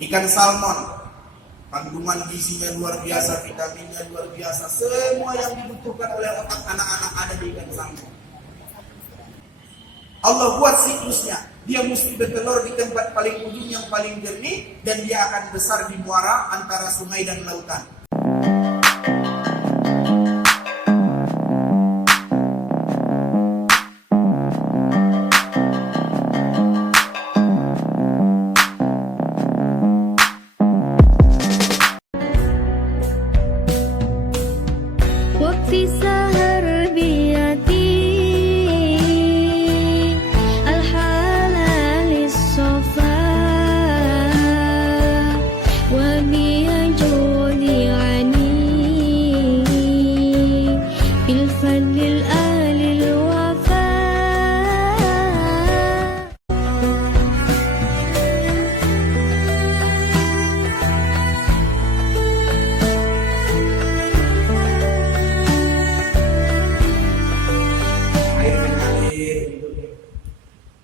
Ikan salmon, kandungan gizinya luar biasa, vitaminnya luar biasa, semua yang dibutuhkan oleh otak anak-anak ada di ikan salmon. Allah buat siklusnya, dia mesti bertelur di tempat paling ujung yang paling jernih, dan dia akan besar di muara antara sungai dan lautan.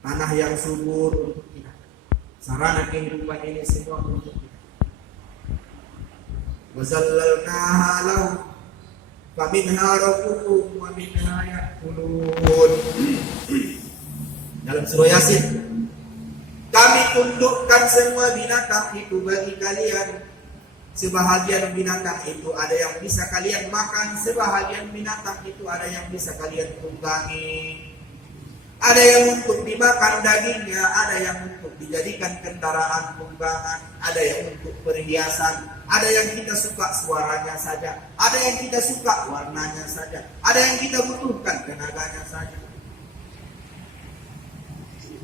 Tanah yang subur untuk kita, sarana kehidupan ini semua untuk kita. Wazallalnaha lahum faminha rakuhum wa minha ya'kulun. Dalam surah Yasin, kami tundukkan semua binatang itu bagi kalian. Sebahagian binatang itu ada yang bisa kalian makan, sebahagian binatang itu ada yang bisa kalian tunggangi. Ada yang untuk dimakan dagingnya, ada yang untuk dijadikan kendaraan tunggangan, ada yang untuk perhiasan, ada yang kita suka suaranya saja, ada yang kita suka warnanya saja, ada yang kita butuhkan tenaganya saja.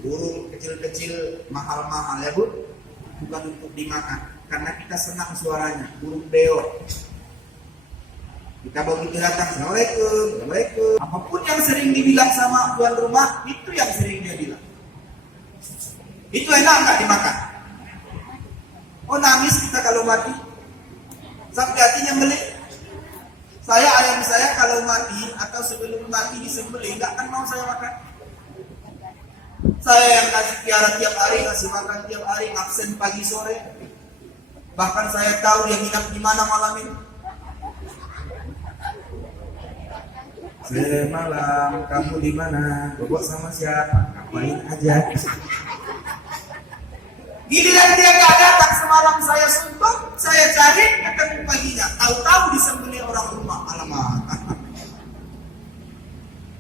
Burung kecil-kecil mahal-mahal ya Bu, bukan untuk dimakan, karena kita senang suaranya, burung beo. Kita begitu datang, Assalamualaikum, Assalamualaikum. Apapun yang sering dibilang sama tuan rumah, itu yang sering dia bilang. Itu enak nggak dimakan? Oh, nangis kita kalau mati, sampai hatinya melik. Ayam saya kalau mati atau sebelum mati disembelih, nggak akan mau saya makan. Saya yang kasih piara tiap hari, kasih makan tiap hari, absen pagi sore. Bahkan saya tahu dia nginap di mana malam ini. Semalam kamu di mana? Bobok sama siapa? Ngapain aja? Giliran dia nggak datang semalam, saya suntuk, saya cari ketemu paginya. Tahu-tahu disembelih orang rumah. Alamak.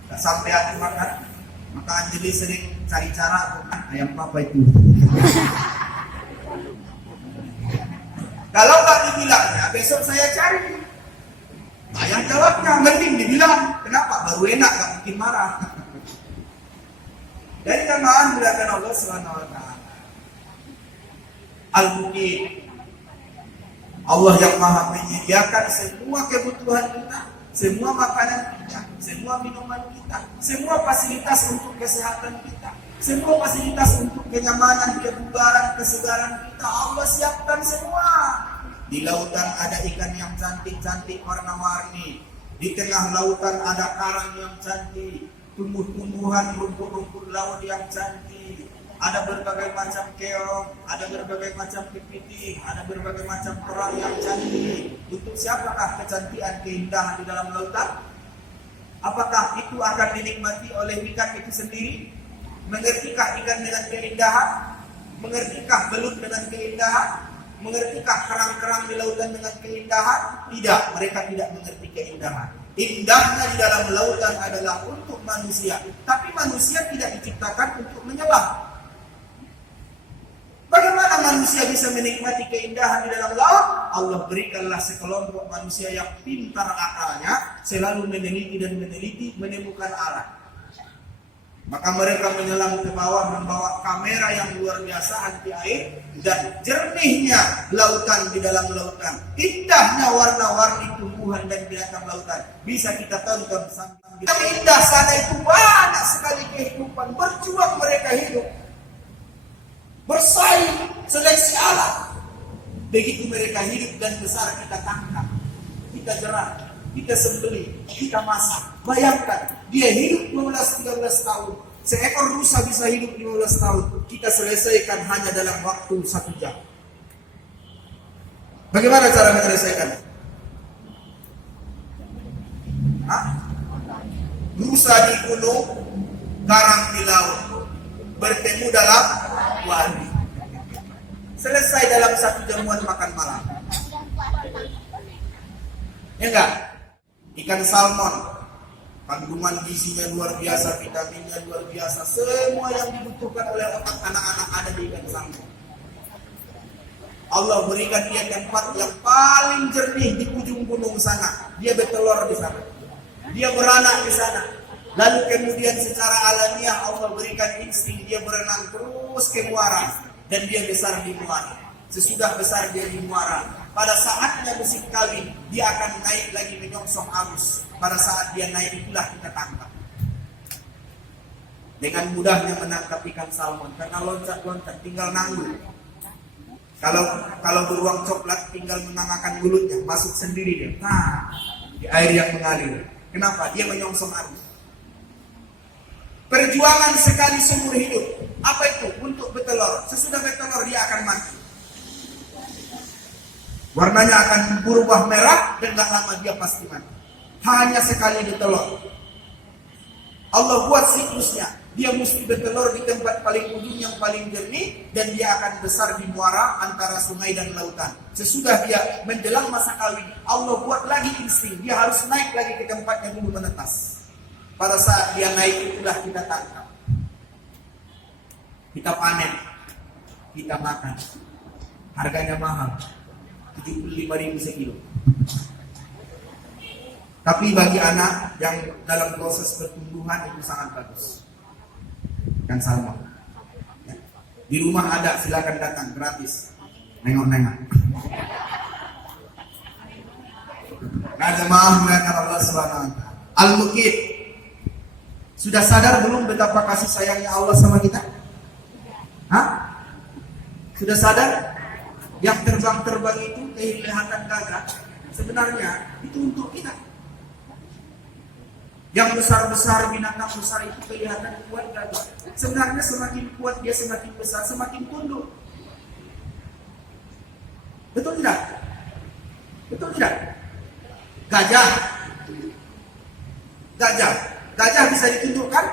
Gak sampai hati makan. Maka Anjeli sering cari cara ayam papa itu. Kalau nggak dibilangnya, besok saya cari. Ayah jawabnya, mending dibilang. Kenapa? Baru enak, gak mungkin marah. Dari kemaan mulakan Allah SWT. Al-Muqim, Allah yang maha menyediakan semua kebutuhan kita, semua makanan kita, semua minuman kita, semua fasilitas untuk kesehatan kita, semua fasilitas untuk kenyamanan, kebugaran, kesegaran kita. Allah siapkan semua. Di lautan ada ikan yang cantik-cantik warna-warni. Di tengah lautan ada karang yang cantik, tumbuh-tumbuhan, rumput-rumput laut yang cantik. Ada berbagai macam keong, ada berbagai macam kepiting, ada berbagai macam kerang yang cantik. Untuk siapakah kecantikan, keindahan di dalam lautan? Apakah itu akan dinikmati oleh ikan itu sendiri? Mengertikah ikan dengan keindahan? Mengertikah belut dengan keindahan? Mengertikah kerang-kerang di lautan dengan keindahan? Tidak, mereka tidak mengerti keindahan. Indahnya di dalam lautan adalah untuk manusia, tapi manusia tidak diciptakan untuk menyelam. Bagaimana manusia bisa menikmati keindahan di dalam laut? Allah berikanlah sekelompok manusia yang pintar akalnya, selalu meneliti dan meneliti, menemukan arah. Maka mereka menyelam ke bawah membawa kamera yang luar biasa anti air, dan jernihnya lautan di dalam lautan, indahnya warna-warni tumbuhan dan binatang lautan bisa kita tonton sampai. Tapi indah sana itu banyak sekali kehidupan, berjuang mereka hidup, bersaing, seleksi alam. Begitu mereka hidup dan besar, kita tangkap, kita jerah, kita sembelih, kita masak. Bayangkan, dia hidup 12-13 tahun. Seekor rusa bisa hidup 15 tahun. Kita selesaikan hanya dalam waktu 1 jam. Bagaimana cara menyelesaikan? Rusa di gunung, karang di laut, bertemu dalam wadi. Selesai dalam satu jamuan makan malam. Ya enggak? Ikan salmon, kandungan gizinya luar biasa, vitaminnya luar biasa, semua yang dibutuhkan oleh otak anak-anak ada di ikan salmon. Allah berikan dia tempat yang paling jernih di ujung gunung sana. Dia bertelur di sana. Dia beranak di sana. Lalu kemudian secara alamiah Allah berikan insting, dia berenang terus ke muara dan dia besar di muara. Sesudah besar dia di muara, pada saatnya musim kawin, dia akan naik lagi menyongsong arus. Pada saat dia naik itulah kita tangkap. Dengan mudahnya menangkap ikan salmon karena loncat-loncat tinggal nanggung. Kalau beruang coklat tinggal mengangakan mulutnya, masuk sendiri dia. Di air yang mengalir. Kenapa? Dia menyongsong arus. Perjuangan sekali seumur hidup. Apa itu? Untuk bertelur. Sesudah bertelur dia akan mati. Warnanya akan berubah merah dan gak lama dia pasti mati. Hanya sekali bertelur. Allah buat siklusnya. Dia mesti bertelur di tempat paling ujung yang paling jernih dan dia akan besar di muara antara sungai dan lautan. Sesudah dia menjelang masa kawin, Allah buat lagi insting. Dia harus naik lagi ke tempatnya dulu menetas. Pada saat dia naik itulah kita tangkap. Kita panen. Kita makan. Harganya mahal. 75.000 sekilo. Tapi bagi anak yang dalam proses pertumbuhan itu sangat bagus. Ikan salmon. Di rumah ada, silakan datang gratis. Nengok-nengok. Gak ada maaf melihat Allah SWT. Al-Muqid. Sudah sadar belum betapa kasih sayangnya Allah sama kita? Sudah sadar? Yang terbang-terbang itu kelihatan gagah, sebenarnya itu untuk kita. Yang besar-besar, binatang besar itu kelihatan kuat gagah. Sebenarnya semakin kuat dia semakin besar, semakin tunduk. Betul tidak? Betul tidak? Gajah bisa ditundukkan?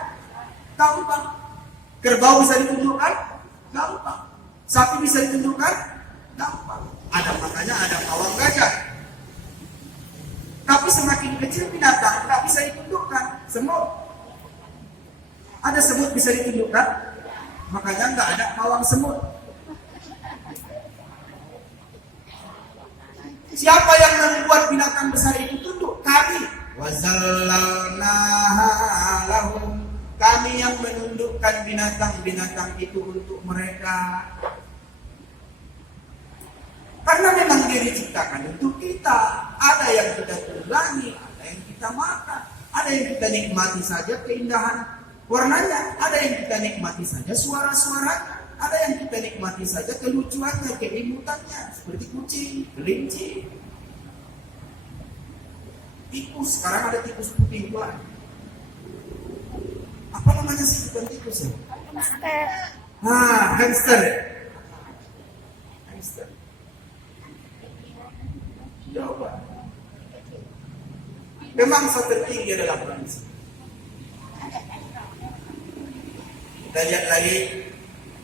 Gampang. Kerbau bisa ditundukkan? Gampang. Sapi bisa ditundukkan? Gampang. Makanya ada pawang gajah. Tapi semakin kecil binatang tak bisa ditundukkan. Semut. Ada semut bisa ditundukkan? Makanya nggak ada pawang semut. Siapa yang membuat binatang besar itu tunduk? Kami. Wazallalnaha lahum. Kami yang menundukkan binatang-binatang itu untuk mereka. Karena memang dia diciptakan untuk kita. Ada yang kita tunggangi, ada yang kita makan, ada yang kita nikmati saja keindahan warnanya, ada yang kita nikmati saja suara-suaranya, ada yang kita nikmati saja kelucuannya, keimutannya, seperti kucing, kelinci, tikus. Sekarang ada tikus putih pula. Apa namanya sih bukan tikus ya? Hamster. Hamster. Hamster. Coba. Memang tertinggi adalah manusia. Kita lihat lagi.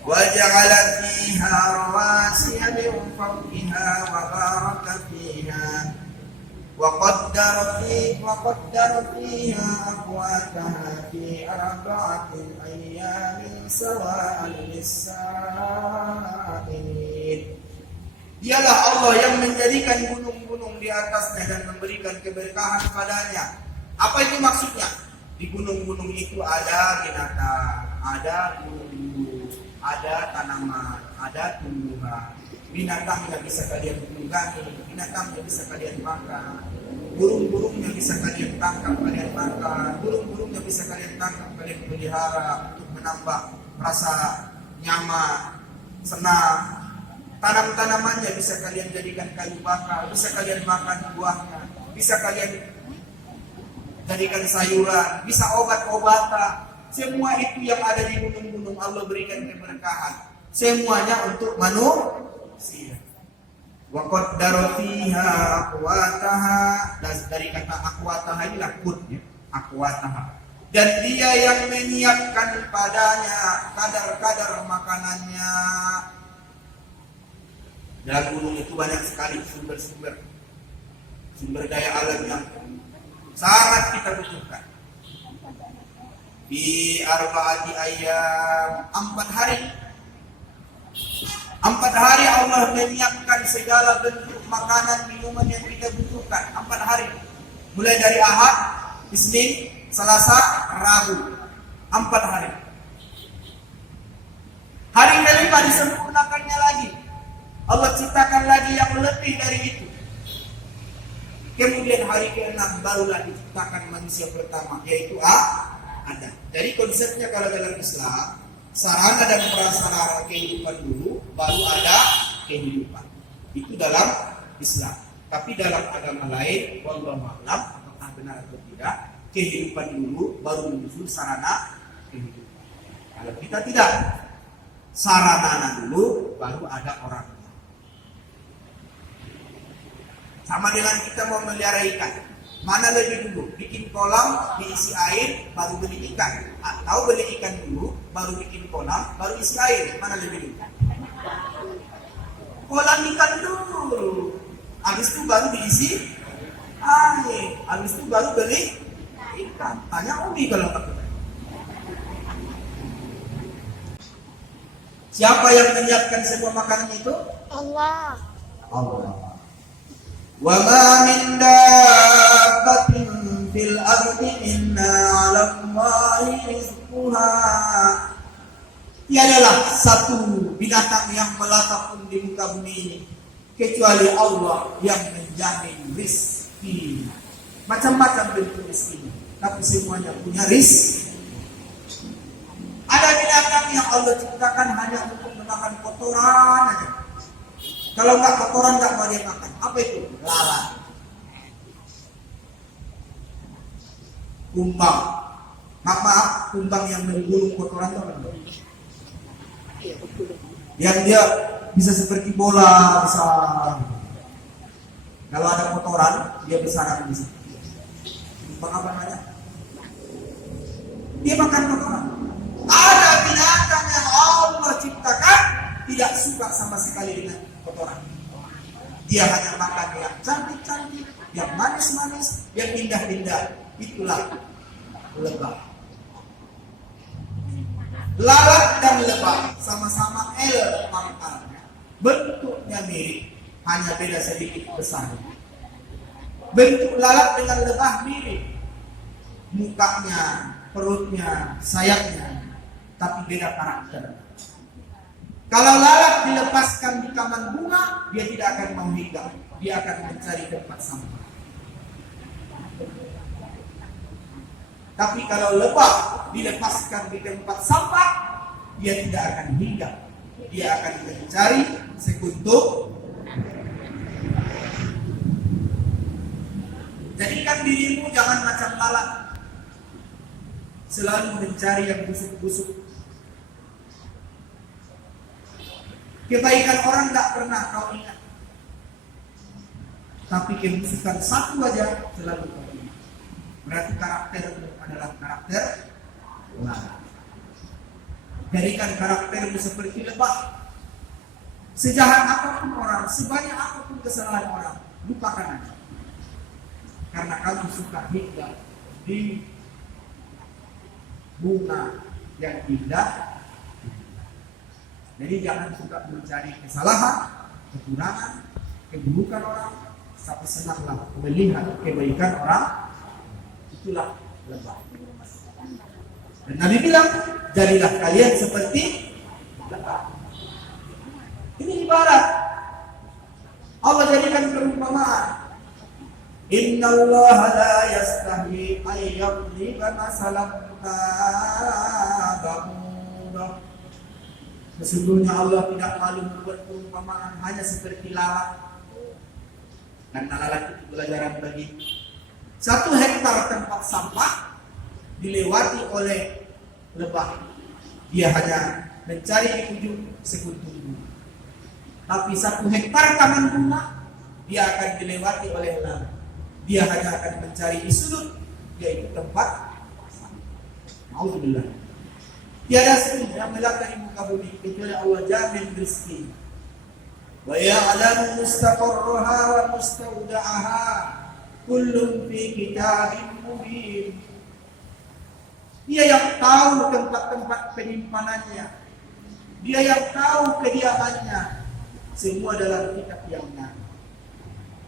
وَجَعَلَ فِيهَا رَوَاسِيَ مِنْ فَوْقِهَا وَبَارَكَ فِيهَا وَقَدَّرَ فِيهَا أَقْوَاتَهَا فِي 4 أَيَّامٍ سَوَاءً لِلسَّائِلِينَ. Dialah Allah yang menjadikan gunung-gunung di atasnya dan memberikan keberkahan padanya. Apa itu maksudnya? Di gunung-gunung itu ada binatang, ada bulu-bulu, ada tanaman, ada tumbuhan. Binatangnya bisa kalian tunggangi, binatangnya bisa kalian makan. Burung-burungnya bisa kalian tangkap, kalian makan. Burung-burungnya bisa kalian tangkap, kalian pelihara untuk menambah rasa nyaman, senang. Tanam-tanamannya bisa kalian jadikan kayu bakar, bisa kalian makan buahnya, bisa kalian jadikan sayuran, bisa obat-obatan. Semua itu yang ada di gunung-gunung Allah berikan keberkahan. Semuanya untuk manusia. Wa qaddara fiha aqwataha, dan dari kata aqwataha ini lakut ya, aqwataha. Dan dia yang menyiapkan padanya kadar-kadar makanannya. Dalam gunung itu banyak sekali sumber daya alam yang sangat kita butuhkan. Di arba'ati ayyam, 4 hari. 4 hari Allah menyiapkan segala bentuk makanan minuman yang kita butuhkan. 4 hari. Mulai dari Ahad, Isnin, Selasa, Rabu. 4 hari. Hari kelima disempurnakannya lagi. Allah ciptakan lagi yang lebih dari itu. Kemudian hari ke-6 barulah diciptakan manusia pertama, yaitu Adam. Jadi konsepnya kalau dalam Islam, sarana dan prasarana kehidupan dulu, baru ada kehidupan. Itu dalam Islam. Tapi dalam agama lain, wallahu a'lam, apakah benar atau tidak, kehidupan dulu, baru menyusul sarana kehidupan. Kalau kita tidak, sarana dulu, baru ada orang. Sama dengan kita mau melihara ikan. Mana lebih dulu? Bikin kolam, diisi air, baru beli ikan. Atau beli ikan dulu, baru bikin kolam, baru isi air. Mana lebih dulu? Kolam ikan dulu. Habis itu baru diisi air. Habis itu baru beli ikan. Tanya Umi kalau nggak benar. Siapa yang menyiapkan semua makanan itu? Allah. Allah. Wa ma min dabbatin fil ardi inna 'ala Allahi rizquha. Tiadalah satu binatang yang melata pun di muka bumi ini kecuali Allah yang menjamin rizki. Macam-macam bentuk rizki, tapi semuanya punya rizki. Ada binatang yang Allah ciptakan hanya untuk memakan kotoran aja. Kalau nggak kotoran nggak mau dia makan. Apa itu? Lalat. Kumbang. Maaf, kumbang yang menggulung kotoran itu apa? Yang dia bisa seperti bola besar. Kalau ada kotoran, dia besar di situ. Kumbang apa namanya? Dia makan kotoran. Ada binatang yang Allah ciptakan tidak suka sama sekali dengan kotoran. Dia hanya makan yang cantik-cantik, yang manis-manis, yang indah-indah. Itulah lebah. Lalat dan lebah sama-sama pangkalnya. Bentuknya mirip, hanya beda sedikit besar. Bentuk lalat dengan lebah mirip. Mukanya, perutnya, sayapnya, tapi beda karakter. Kalau lalat dilepaskan di taman bunga, dia tidak akan mau hinggap. Dia akan mencari tempat sampah. Tapi kalau lebah dilepaskan di tempat sampah, dia tidak akan hinggap. Dia akan mencari sekuntum. Jadikan dirimu jangan macam lalat, selalu mencari yang busuk-busuk. Kebaikan orang tidak pernah kau ingat, tapi kebusukan satu aja selalu kau ingat. Berarti karakter adalah karakter lalat. Jadikan karaktermu seperti lebah. Sejahat apapun orang, sebanyak apapun kesalahan orang, lupakan aja. Karena kamu suka hinggap di bunga yang indah. Jadi jangan suka mencari kesalahan, kekurangan, keburukan orang, tapi senanglah melihat kebaikan orang. Itulah lebah. Dan Nabi bilang, jadilah kalian seperti lebah. Ini ibarat Allah jadikan perumpamaan. Innallaha la yastahi ayyadriba masalan ba'udah. Sesungguhnya Allah tidak malu membuat perumpamaan hanya seperti lalat. Karena lalat itu pelajaran bagi 1 hektar tempat sampah dilewati oleh lebah. Dia hanya mencari di ujung sekuntum bunga. Tapi 1 hektar taman bunga, dia akan dilewati oleh lalat. Dia hanya akan mencari di sudut, yaitu tempat. Alhamdulillah. Tiada sini yang melangkah di muka bumi kecuali Allah jamin rezeki. Wa ya'lamu mustaqarraha wa mustawda'aha kullun fi kitabin mubin. Dia yang tahu tempat-tempat penyimpanannya. Dia yang tahu kediamannya. Semua dalam kitab yang nyata.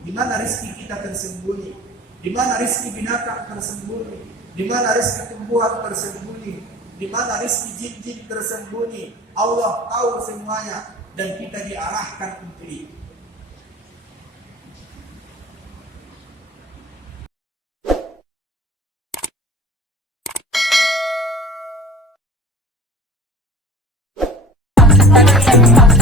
Di mana rezeki kita tersembunyi? Di mana rezeki binatang tersembunyi? Di mana rezeki tumbuhan tersembunyi? Di mana rezeki jin-jin tersembunyi? Allah tahu semuanya dan kita diarahkan untuk itu. Stop.